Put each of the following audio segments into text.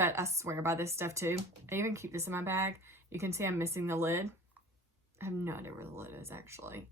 But I swear by this stuff too. I even keep this in my bag. You can see I'm missing the lid. I have no idea where the lid is actually.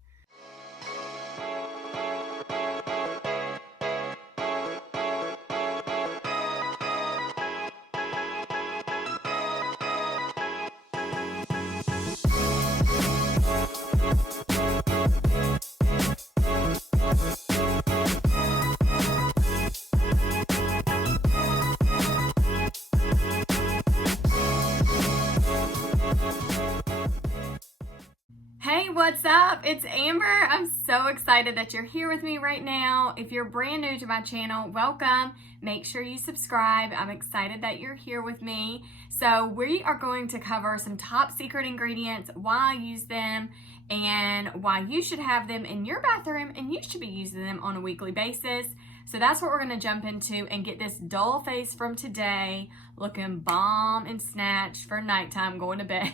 Hey, what's up? It's Amber. I'm so excited that you're here with me right now. If you're brand new to my channel, welcome. Make sure you subscribe. I'm excited that you're here with me. So we are going to cover some top secret ingredients, why I use them, and why you should have them in your bathroom and you should be using them on a weekly basis. So that's what we're going to jump into and get this dull face from today looking bomb and snatched for nighttime going to bed.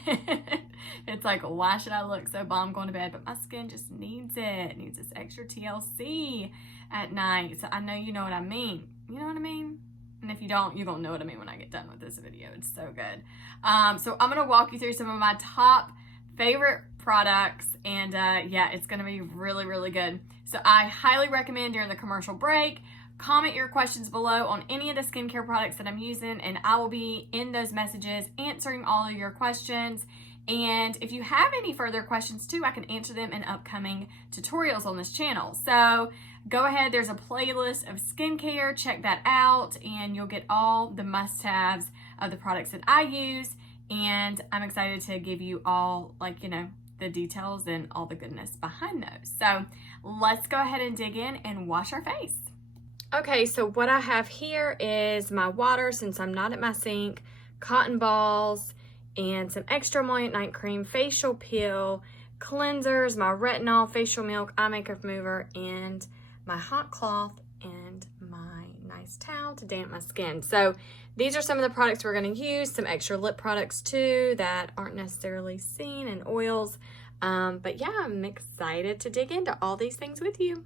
It's like, why should I look so bomb going to bed? But my skin just needs it. It needs this extra TLC at night. So I know you know what I mean. You know what I mean? And if you don't, you're going to know what I mean when I get done with this video. It's so good. So I'm going to walk you through some of my top favorite products. And yeah, it's going to be really, really good. So I highly recommend during the commercial break, comment your questions below on any of the skincare products that I'm using, and I will be in those messages answering all of your questions. And if you have any further questions too, I can answer them in upcoming tutorials on this channel. So go ahead, there's a playlist of skincare, check that out, and you'll get all the must-haves of the products that I use. And I'm excited to give you all, like, you know, the details and all the goodness behind those. So let's go ahead and dig in and wash our face. Okay, so what I have here is my water, since I'm not at my sink, cotton balls, and some extra emollient night cream, facial peel, cleansers, my retinol, facial milk, eye makeup remover, and my hot cloth and my nice towel to damp my skin. So these are some of the products we're going to use, some extra lip products too that aren't necessarily seen, and oils. But yeah, I'm excited to dig into all these things with you.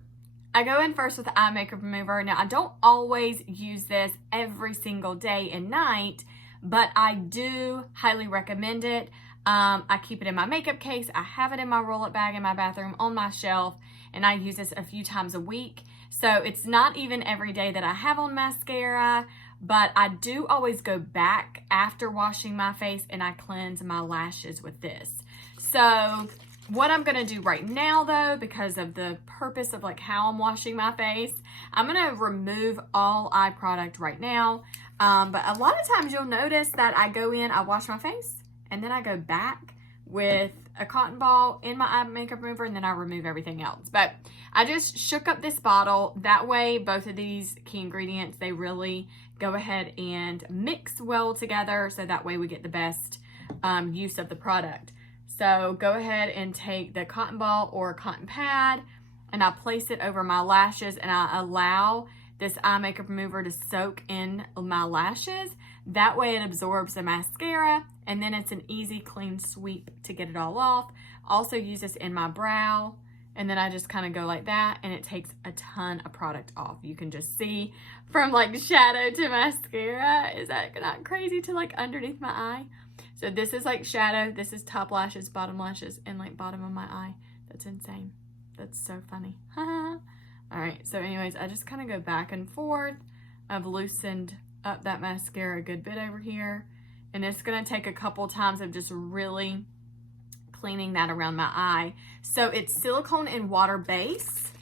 I go in first with the eye makeup remover. Now, I don't always use this every single day and night, but I do highly recommend it. I keep it in my makeup case. I have it in my roll-up bag in my bathroom on my shelf, and I use this a few times a week. So it's not even every day that I have on mascara, but I do always go back after washing my face and I cleanse my lashes with this. So what I'm gonna do right now though, because of the purpose of like how I'm washing my face, I'm gonna remove all eye product right now. But a lot of times you'll notice that I go in, I wash my face, and then I go back with a cotton ball in my eye makeup remover, and then I remove everything else. But I just shook up this bottle. That way, both of these key ingredients, they really go ahead and mix well together, so that way we get the best use of the product. So go ahead and take the cotton ball or cotton pad, and I place it over my lashes, and I allow this eye makeup remover to soak in my lashes. That way it absorbs the mascara, and then it's an easy clean sweep to get it all off. Also use this in my brow, and then I just kind of go like that, and it takes a ton of product off. You can just see from like shadow to mascara. Is that not crazy to like underneath my eye? So this is like shadow, this is top lashes, bottom lashes, and like bottom of my eye. That's insane. That's so funny. All right, so anyways, I just kind of go back and forth. I've loosened up that mascara a good bit over here, and it's gonna take a couple times of just really cleaning that around my eye. So it's silicone and water base,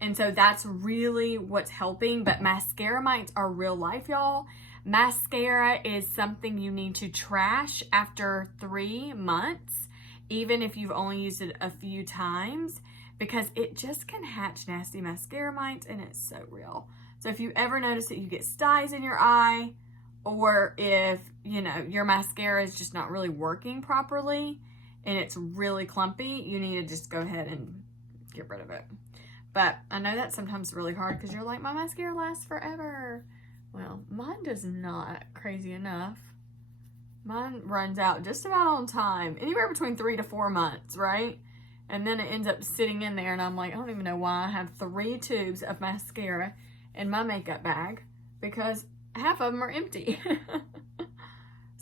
and so that's really what's helping. But mascara mites are real life, y'all. Mascara is something you need to trash after 3 months, even if you've only used it a few times, because it just can hatch nasty mascara mites, and it's so real. So if you ever notice that you get styes in your eye, or if, you know, your mascara is just not really working properly and it's really clumpy, you need to just go ahead and get rid of it. But I know that's sometimes really hard because you're like, my mascara lasts forever. Well, mine does not, crazy enough. Mine runs out just about on time, anywhere between 3 to 4 months, right? And then it ends up sitting in there, and I'm like, I don't even know why I have 3 tubes of mascara in my makeup bag, because half of them are empty.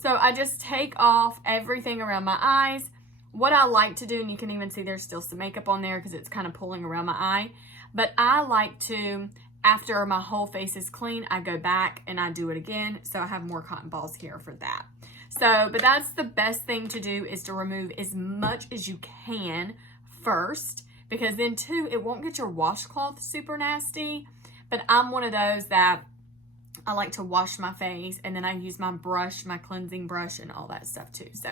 So I just take off everything around my eyes. What I like to do, and you can even see there's still some makeup on there because it's kind of pulling around my eye, but I like to, after my whole face is clean, I go back and I do it again. So I have more cotton balls here for that. So, but that's the best thing to do, is to remove as much as you can first, because then too, it won't get your washcloth super nasty. But I'm one of those that I like to wash my face, and then I use my brush, my cleansing brush, and all that stuff too. So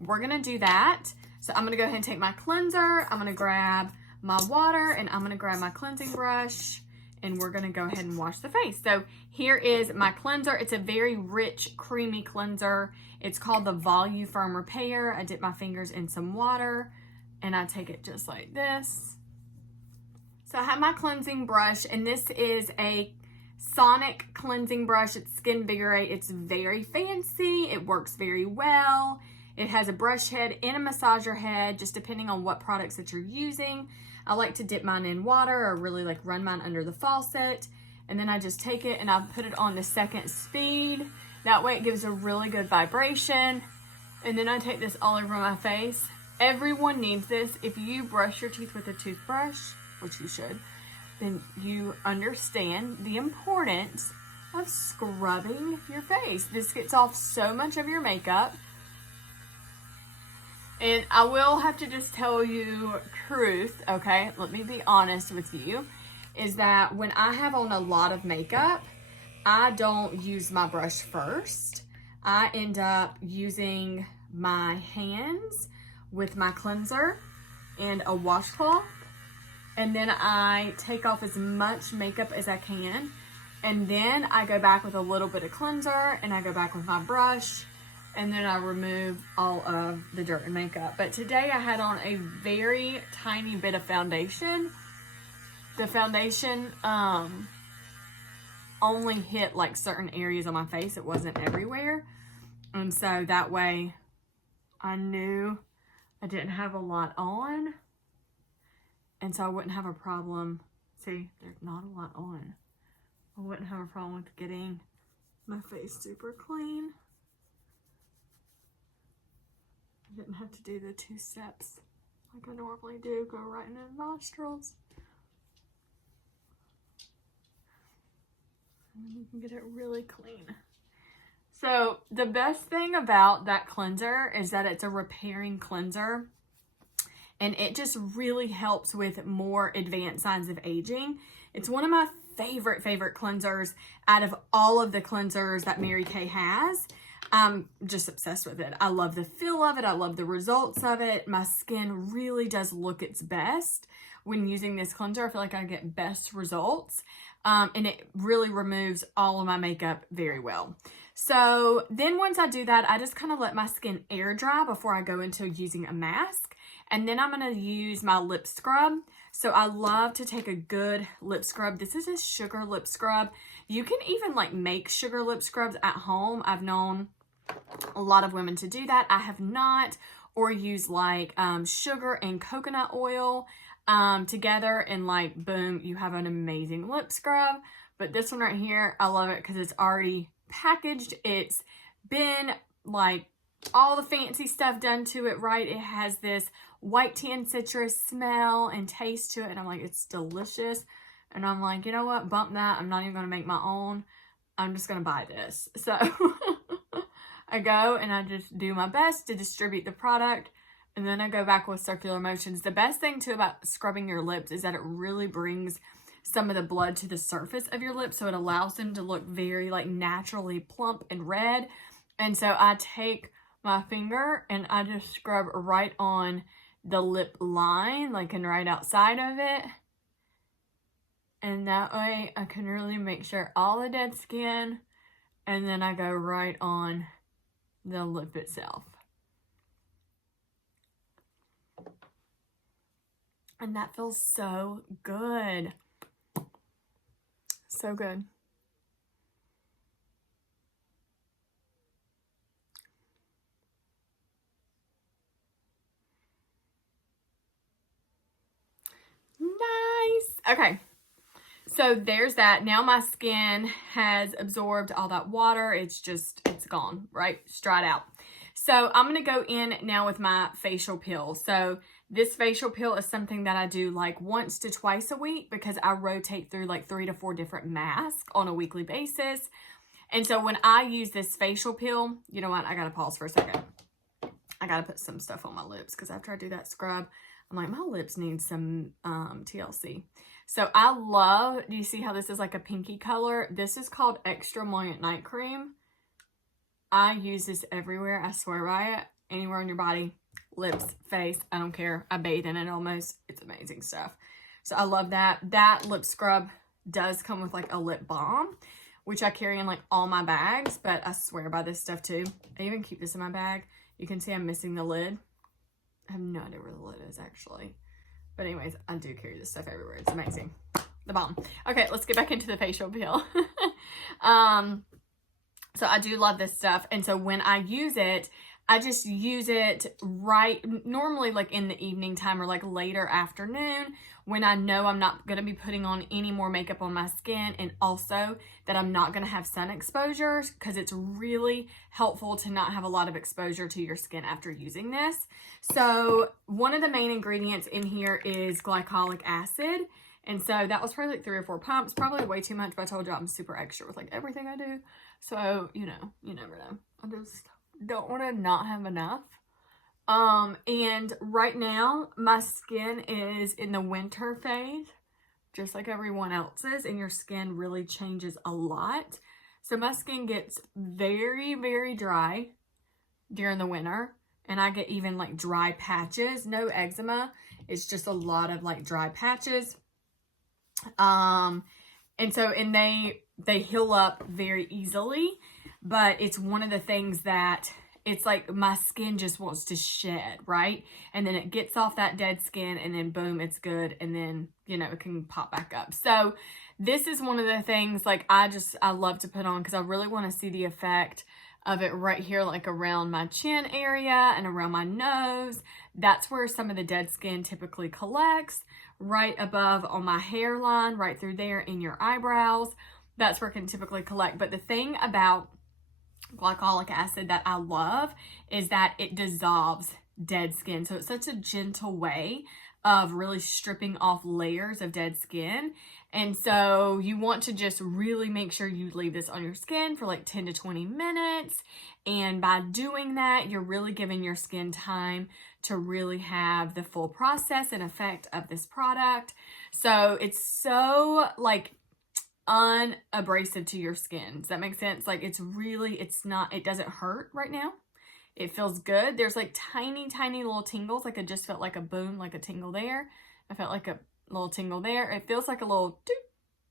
we're gonna do that. So I'm gonna go ahead and take my cleanser, I'm gonna grab my water, and I'm gonna grab my cleansing brush, and we're gonna go ahead and wash the face. So here is my cleanser. It's a very rich, creamy cleanser. It's called the Volume Firm Repair. I dip my fingers in some water, and I take it just like this. So I have my cleansing brush, and this is a Sonic cleansing brush. It's Skin Vigorate. It's very fancy. It works very well. It has a brush head and a massager head, just depending on what products that you're using. I like to dip mine in water, or really like run mine under the faucet. And then I just take it and I put it on the second speed. That way it gives a really good vibration. And then I take this all over my face. Everyone needs this. If you brush your teeth with a toothbrush, which you should, then you understand the importance of scrubbing your face. This gets off so much of your makeup. And I will have to just tell you truth, okay? Let me be honest with you, is that when I have on a lot of makeup, I don't use my brush first. I end up using my hands with my cleanser and a washcloth. And then I take off as much makeup as I can. And then I go back with a little bit of cleanser, and I go back with my brush, and then I remove all of the dirt and makeup. But today I had on a very tiny bit of foundation. The foundation only hit like certain areas on my face. It wasn't everywhere. And so that way I knew I didn't have a lot on. And so I wouldn't have a problem. See, there's not a lot on. I wouldn't have a problem with getting my face super clean. I didn't have to do the 2 steps like I normally do. Go right into the nostrils. And you can get it really clean. So the best thing about that cleanser is that it's a repairing cleanser. And it just really helps with more advanced signs of aging. It's one of my favorite cleansers out of all of the cleansers that Mary Kay has. I'm just obsessed with it. I love the feel of it. I love the results of it. My skin really does look its best when using this cleanser. I feel like I get best results. And it really removes all of my makeup very well. So then once I do that, I just kind of let my skin air dry before I go into using a mask. And then I'm going to use my lip scrub. So I love to take a good lip scrub. This is a sugar lip scrub. You can even like make sugar lip scrubs at home. I've known a lot of women to do that. I have not. Or use like sugar and coconut oil together, and like boom, you have an amazing lip scrub. But this one right here, I love it because it's already packaged. It's been like all the fancy stuff done to it, right? It has this white tan citrus smell and taste to it, and I'm like, it's delicious. And I'm like, you know what, bump that. I'm not even going to make my own. I'm just going to buy this. So I go and I just do my best to distribute the product, and then I go back with circular motions. The best thing too about scrubbing your lips is that it really brings some of the blood to the surface of your lips, so it allows them to look very like naturally plump and red. And so I take my finger and I just scrub right on the lip line, like, and right outside of it. And that way I can really make sure all the dead skin, and then I go right on the lip itself. And that feels so good. So good. Nice. Okay. So there's that. Now my skin has absorbed all that water. It's gone, right? It's dried out. So I'm going to go in now with my facial peel. So this facial peel is something that I do like once to twice a week because I rotate through like 3 to 4 different masks on a weekly basis. And so when I use this facial peel, you know what? I got to pause for a second. I got to put some stuff on my lips because after I do that scrub, I'm like, my lips need some TLC. So I love, do you see how this is like a pinky color? This is called Extra Moist Night Cream. I use this everywhere. I swear by it. Anywhere on your body, lips, face, I don't care. I bathe in it almost. It's amazing stuff. So I love that. That lip scrub does come with like a lip balm, which I carry in like all my bags, but I swear by this stuff too. I even keep this in my bag. You can see I'm missing the lid. I have no idea where the lid is actually. But anyways, I do carry this stuff everywhere. It's amazing. The bomb. Okay, let's get back into the facial peel. So I do love this stuff. And so when I use it, I just use it normally like in the evening time or like later afternoon when I know I'm not going to be putting on any more makeup on my skin, and also that I'm not going to have sun exposure, because it's really helpful to not have a lot of exposure to your skin after using this. So one of the main ingredients in here is glycolic acid. And so that was probably like 3 or 4 pumps, probably way too much, but I told you I'm super extra with like everything I do. So, you know, you never know. I just don't want to not have enough. And right now my skin is in the winter phase, just like everyone else's, and your skin really changes a lot. So my skin gets very, very dry during the winter, and I get even like dry patches. No eczema. It's just a lot of like dry patches. And they heal up very easily, but it's one of the things that it's like my skin just wants to shed, right? And then it gets off that dead skin, and then boom, it's good. And then, you know, it can pop back up. So this is one of the things like I love to put on because I really want to see the effect of it right here, like around my chin area and around my nose. That's where some of the dead skin typically collects, right above on my hairline, right through there in your eyebrows. That's where it can typically collect. But the thing about glycolic acid that I love is that it dissolves dead skin. So it's such a gentle way of really stripping off layers of dead skin. And so you want to just really make sure you leave this on your skin for like 10 to 20 minutes. And by doing that, you're really giving your skin time to really have the full process and effect of this product. So it's so like unabrasive to your skin. Does that make sense? Like it doesn't hurt right now. It feels good. There's like tiny, tiny little tingles. Like it just felt like a boom, like a tingle there. I felt like a little tingle there. It feels like a little doot,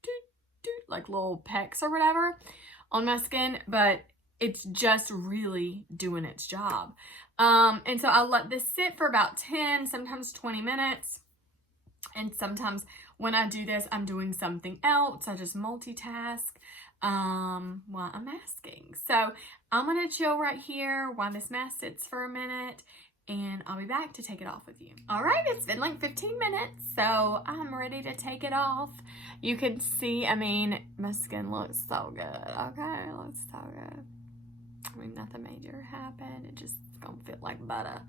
doot, doot, like little pecks or whatever on my skin, but it's just really doing its job. And so I let this sit for about 10, sometimes 20 minutes. And sometimes when I do this, I'm doing something else. I just multitask while I'm masking. So I'm going to chill right here while this mask sits for a minute, and I'll be back to take it off with you. All right, it's been like 15 minutes, so I'm ready to take it off. You can see, I mean, my skin looks so good. Okay, it looks so good. I mean, nothing major happened. It just gonna fit like butter.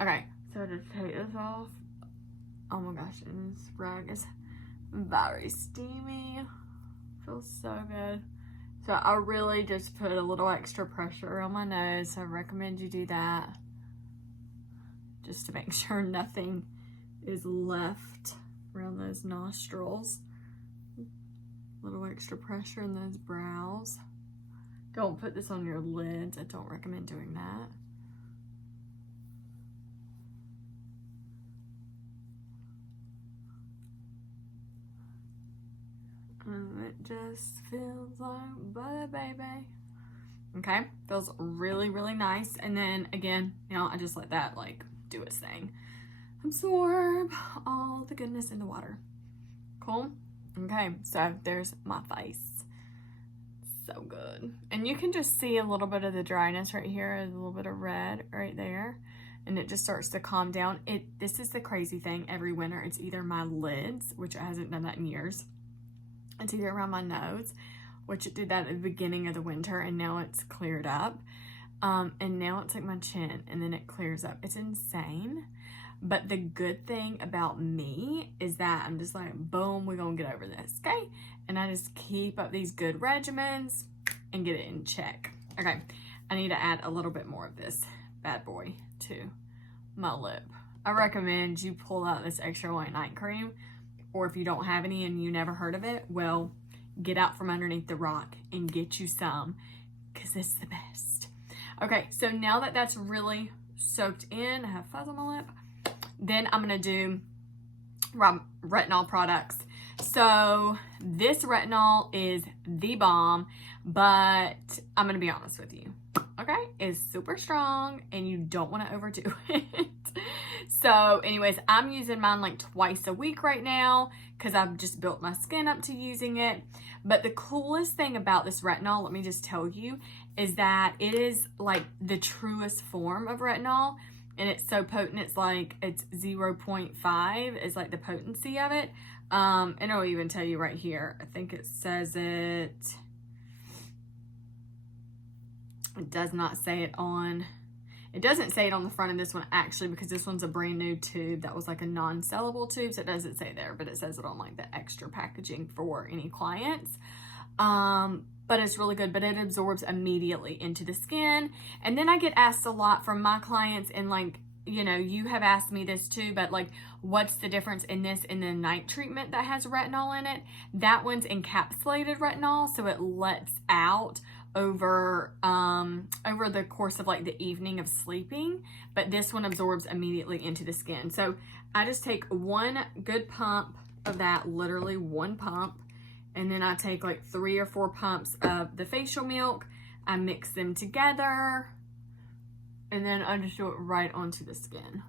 Okay, so to take this off, oh my gosh, and this rag is very steamy. Feels so good. So I really just put a little extra pressure on my nose. So I recommend you do that, just to make sure nothing is left around those nostrils. A little extra pressure in those brows. Don't put this on your lids. I don't recommend doing that. And it just feels like butter, baby. Okay, feels really, really nice. And then again, you know, I just let that like do its thing. Absorb all the goodness in the water. Cool. Okay, so there's my face. So good. And you can just see a little bit of the dryness right here, a little bit of red right there. And it just starts to calm down. This is the crazy thing. Every winter, it's either my lids, which I hasn't done that in years, It's either around my nose, which it did that at the beginning of the winter, and now it's cleared up. And now it's like my chin, and then it clears up. It's insane. But the good thing about me is that I'm just like, boom, we're gonna get over this, okay? And I just keep up these good regimens and get it in check. Okay, I need to add a little bit more of this bad boy to my lip. I recommend you pull out this extra white night cream, or if you don't have any and you never heard of it, well, get out from underneath the rock and get you some, because it's the best. Okay, so now that that's really soaked in, I have fuzz on my lip, then I'm gonna do retinol products. So this retinol is the bomb, but I'm gonna be honest with you, okay? It's super strong and you don't wanna overdo it. So anyways, I'm using mine like twice a week right now because I've just built my skin up to using it. But the coolest thing about this retinol, let me just tell you, is that it is like the truest form of retinol. And it's so potent, it's 0.5 is like the potency of it. And I'll even tell you right here, I think it says it does not say it on, it doesn't say it on the front of this one actually, because this one's a brand new tube that was like a non-sellable tube, so it doesn't say there, but it says it on like the extra packaging for any clients. But it's really good, but it absorbs immediately into the skin. And then I get asked a lot from my clients, and like, you know, you have asked me this too, but like, what's the difference in this and the night treatment that has retinol in it? That one's encapsulated retinol, so it lets out over the course of like the evening of sleeping, but this one absorbs immediately into the skin. So I just take one good pump of that, literally one pump, and then I take like 3 or 4 pumps of the facial milk. I mix them together, and then I just do it right onto the skin.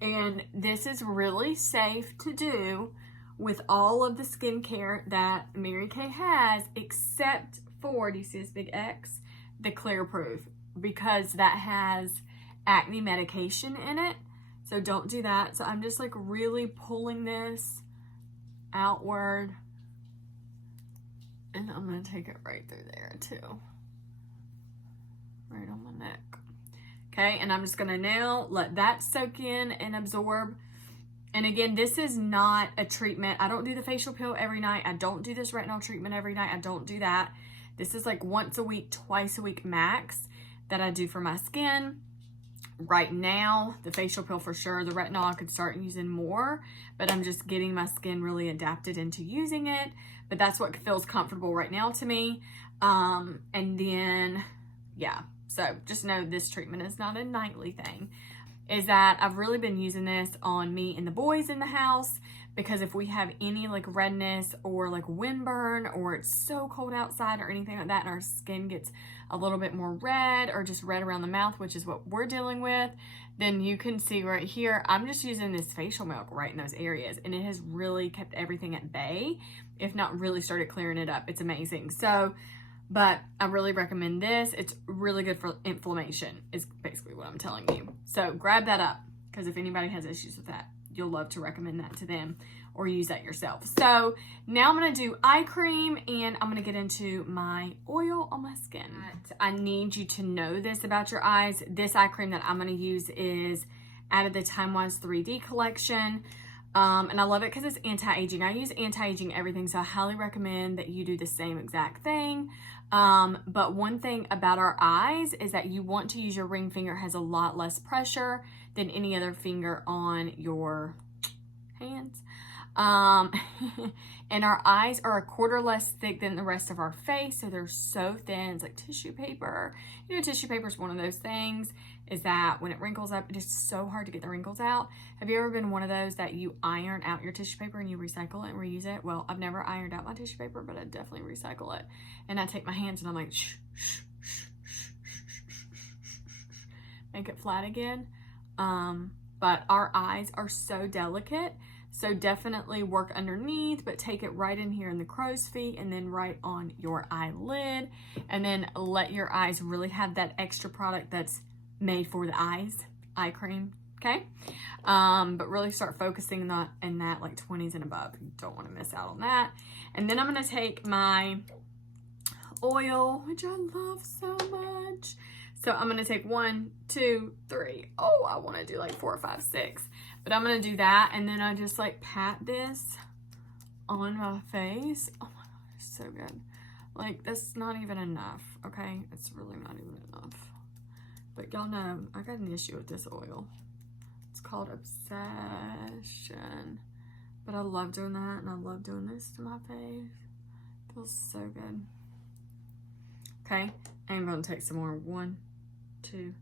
And this is really safe to do with all of the skincare that Mary Kay has, except for, do you see this big X? The Clear Proof, because that has acne medication in it. So don't do that. So I'm just like really pulling this outward. And I'm going to take it right through there too. Right on my neck. Okay, and I'm just going to now let that soak in and absorb. And again, this is not a treatment. I don't do the facial peel every night. I don't do this retinol treatment every night. I don't do that. This is like once a week, twice a week max that I do for my skin. Right now, the facial peel for sure. The retinol I could start using more, but I'm just getting my skin really adapted into using it. But that's what feels comfortable right now to me. And then, yeah. So just know this treatment is not a nightly thing. Is that I've really been using this on me and the boys in the house, because if we have any like redness or like windburn, or it's so cold outside or anything like that, and our skin gets a little bit more red or just red around the mouth, which is what we're dealing with, then you can see right here, I'm just using this facial milk right in those areas, and it has really kept everything at bay, if not really started clearing it up. It's amazing. So, but I really recommend this. It's really good for inflammation, is basically what I'm telling you. So grab that up, because if anybody has issues with that, you'll love to recommend that to them, or use that yourself. So now I'm going to do eye cream, and I'm going to get into my oil on my skin. I need you to know this about your eyes. This eye cream that I'm going to use is out of the Time Wise 3D collection. And I love it because it's anti-aging. I use anti-aging everything, so I highly recommend that you do the same exact thing. But one thing about our eyes is that you want to use your ring finger. It has a lot less pressure than any other finger on your hands. And our eyes are 1/4 less thick than the rest of our face, so they're so thin. It's like tissue paper. You know, tissue paper is one of those things, is that when it wrinkles up, it is so hard to get the wrinkles out. Have you ever been one of those that you iron out your tissue paper and you recycle it and reuse it? Well, I've never ironed out my tissue paper, but I definitely recycle it. And I take my hands and I'm like, shh, shh, shh, shh, shh, make it flat again. But our eyes are so delicate. So definitely work underneath, but take it right in here in the crow's feet, and then right on your eyelid, and then let your eyes really have that extra product that's made for the eyes, eye cream, okay? But really start focusing in that like 20s and above. You don't want to miss out on that. And then I'm going to take my oil, which I love so much. So I'm going to take 1, 2, 3. Oh, I want to do like 4, 5, 6. But I'm going to do that. And then I just like pat this on my face. Oh my God, it's so good. Like, that's not even enough, okay? It's really not even enough. But y'all know, I got an issue with this oil. It's called Obsession. But I love doing that, and I love doing this to my face. It feels so good. Okay, I'm going to take some more. 1, 2,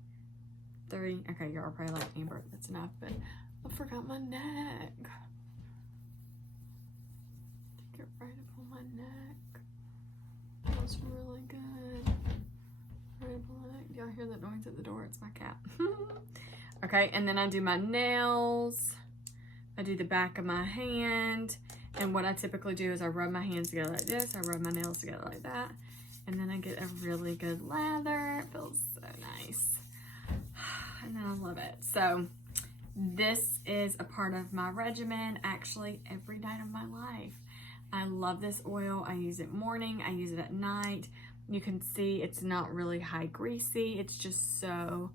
3. Okay, y'all are probably like, Amber, that's enough. But I forgot my neck. Take it right up on my neck. Feels really good. Right up on my neck. Do y'all hear that noise at the door? It's my cat. Okay, and then I do my nails. I do the back of my hand. And what I typically do is I rub my hands together like this. I rub my nails together like that. And then I get a really good lather. It feels so nice. And then I love it. So this is a part of my regimen actually every night of my life. I love this oil. I use it morning. I use it at night. You can see it's not really high greasy. It's just so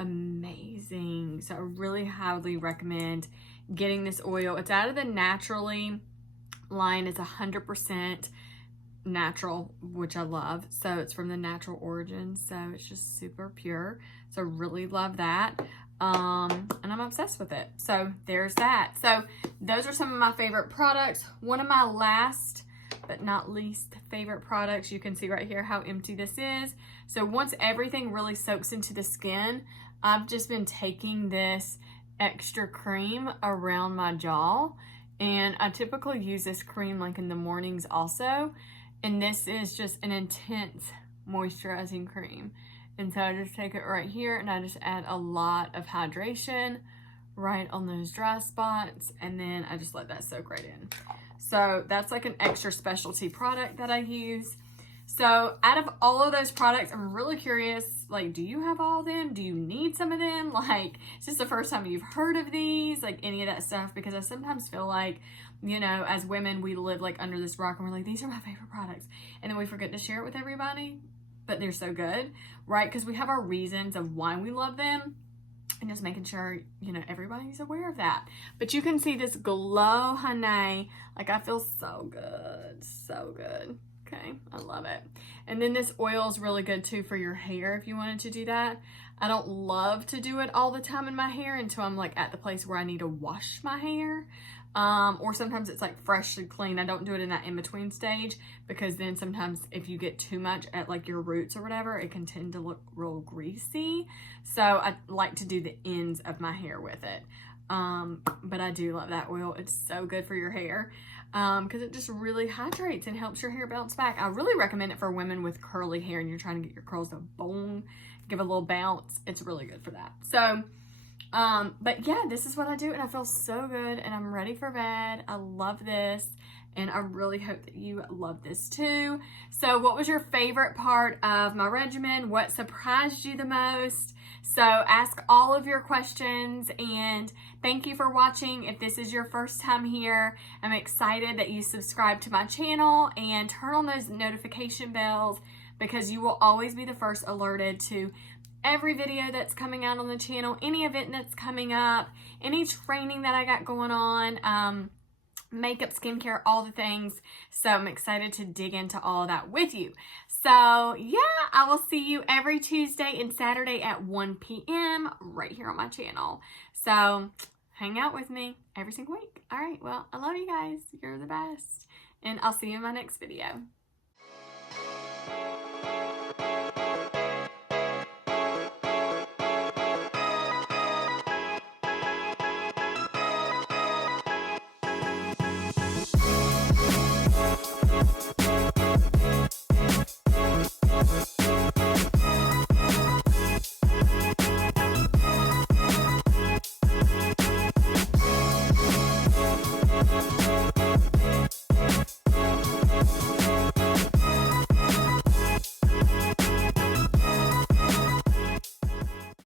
amazing. So I really highly recommend getting this oil. It's out of the Naturally line. It's 100% natural, which I love. So it's from the natural origin. So it's just super pure. So I really love that. And I'm obsessed with it. So there's that. So those are some of my favorite products. One of my last but not least favorite products, you can see right here how empty this is. So once everything really soaks into the skin, I've just been taking this extra cream around my jaw, and I typically use this cream like in the mornings also. And this is just an intense moisturizing cream. And so I just take it right here and I just add a lot of hydration right on those dry spots. And then I just let that soak right in. So that's like an extra specialty product that I use. So out of all of those products, I'm really curious, like, do you have all of them? Do you need some of them? Like, is this the first time you've heard of these? Like any of that stuff? Because I sometimes feel like, you know, as women, we live like under this rock and we're like, these are my favorite products. And then we forget to share it with everybody. But they're so good, right? Because we have our reasons of why we love them, and just making sure, you know, everybody's aware of that. But you can see this glow, honey. Like, I feel so good, so good. Okay, I love it. And then this oil is really good too for your hair if you wanted to do that. I don't love to do it all the time in my hair until I'm like at the place where I need to wash my hair. Or sometimes it's like freshly clean. I don't do it in that in-between stage, because then sometimes if you get too much at like your roots or whatever, it can tend to look real greasy. So I like to do the ends of my hair with it. But I do love that oil. It's so good for your hair, because it just really hydrates and helps your hair bounce back. I really recommend it for women with curly hair and you're trying to get your curls to boom, give a little bounce. It's really good for that. So but yeah, this is what I do, and I feel so good, and I'm ready for bed. I love this, and I really hope that you love this too. So what was your favorite part of my regimen? What surprised you the most? So ask all of your questions, and thank you for watching. If this is your first time here, I'm excited that you subscribe to my channel and turn on those notification bells, because you will always be the first alerted to every video that's coming out on the channel, any event that's coming up, any training that I got going on, makeup, skincare, all the things. So I'm excited to dig into all of that with you. So yeah, I will see you every Tuesday and Saturday at 1 p.m. right here on my channel. So hang out with me every single week. All right, well, I love you guys. You're the best. And I'll see you in my next video.